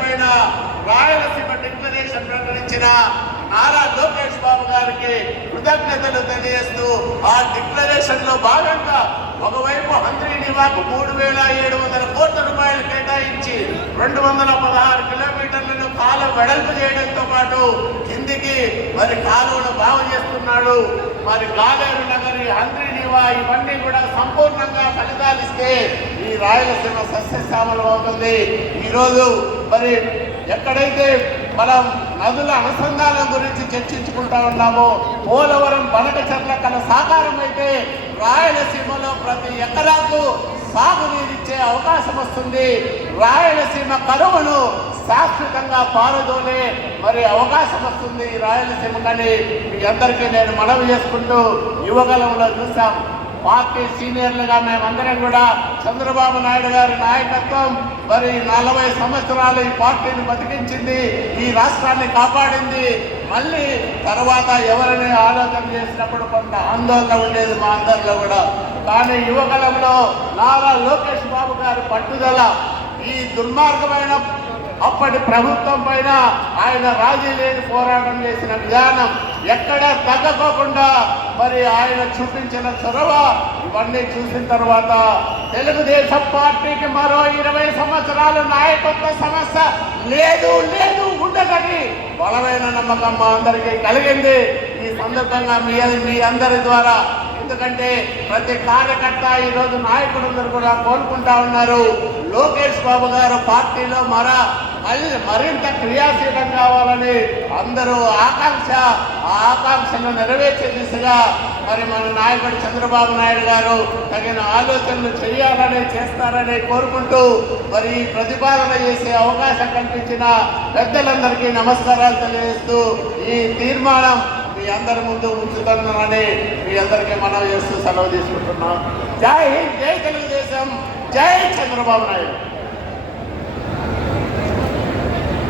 పైన రాయలసీమ డిక్లరేషన్ ప్రకటించిన నారా లోకేష్ బాబు గారికి కృతజ్ఞతలు తెలియజేస్తూ ఆ డిక్లరేషన్లో భాగంగా ఒకవైపు హంద్రీ నివాకు మూడు వేల ఏడు వందల కోట్ల రూపాయలు కేటాయించి రెండు వందల పదహారు కిలోమీటర్లను కాలం వెడల్పు చేయడంతో పాటు కిందికి మరి కాలువను బాగు చేస్తున్నాడు. మరి కాలేరు నగరి హంద్రీ నివా ఇవన్నీ కూడా సంపూర్ణంగా ఫలితాలు ఇస్తే ఈ రాయలసీమ సస్యశ్యామలం అవుతుంది. ఈరోజు మరి ఎక్కడైతే మనం నదుల అనుసంధానం గురించి చర్చించుకుంటా ఉన్నామో పోలవరం బనక చెట్ల కల సాకారం అయితే రాయలసీమలో ప్రతి ఎకరాకు సాగునీరిచ్చే అవకాశం వస్తుంది. రాయలసీమ కరువును శాశ్వతంగా పారదోలే మరి అవకాశం వస్తుంది రాయలసీమ కానీ మీ అందరికీ నేను మనవి చేసుకుంటూ యువగలంలో చూసాం పార్టీ సీనియర్లుగా మేమందరం కూడా చంద్రబాబు నాయుడు గారి నాయకత్వం మరి నలభై సంవత్సరాలు ఈ పార్టీని బతికించింది ఈ రాష్ట్రాన్ని కాపాడింది. మళ్ళీ తర్వాత ఎవరిని ఆలోచన చేసినప్పుడు కొంత ఆందోళన ఉండేది మా అందరిలో కూడా. కానీ యువకలంలో నారా లోకేష్ బాబు గారి పట్టుదల ఈ దుర్మార్గమైన అప్పటి ప్రభుత్వం పైన ఆయన రాజీ లేని పోరాటం చేసిన విధానం ఎక్కడ తగ్గకోకుండా మరి ఆయన చూపించిన చొరవ ఇవన్నీ చూసిన తర్వాత తెలుగుదేశం పార్టీకి మరో ఇరవై సంవత్సరాలు నాయకత్వ సమస్య లేదు లేదు ఉండదని బలమైన నమ్మకం మా అందరికీ కలిగింది. ఈ సందర్భంగా మీ మీ అందరి ద్వారా ఎందుకంటే ప్రతి కార్యకర్త ఈరోజు నాయకులందరూ కూడా కోరుకుంటా ఉన్నారు. లోకేష్ బాబు గారు పార్టీలో మర మళ్ళీ మరింత క్రియాశీల కావాలని అందరూ ఆకాంక్ష ఆ ఆకాంక్షను నెరవేర్చే దిశగా మరి మన నాయకుడు చంద్రబాబు నాయుడు గారు తగిన ఆలోచనలు చేయాలని చేస్తారని కోరుకుంటూ మరి ఈ ప్రతిపాదన చేసే అవకాశం కల్పించిన పెద్దలందరికీ నమస్కారాలు తెలియజేస్తూ ఈ తీర్మానం మీ అందరి ముందు ఉంచుతున్నానని మీ అందరికీ మనం చేస్తూ సెలవు తీసుకుంటున్నాం. జై హింద్ జై తెలుగుదేశం జై చంద్రబాబు నాయుడు.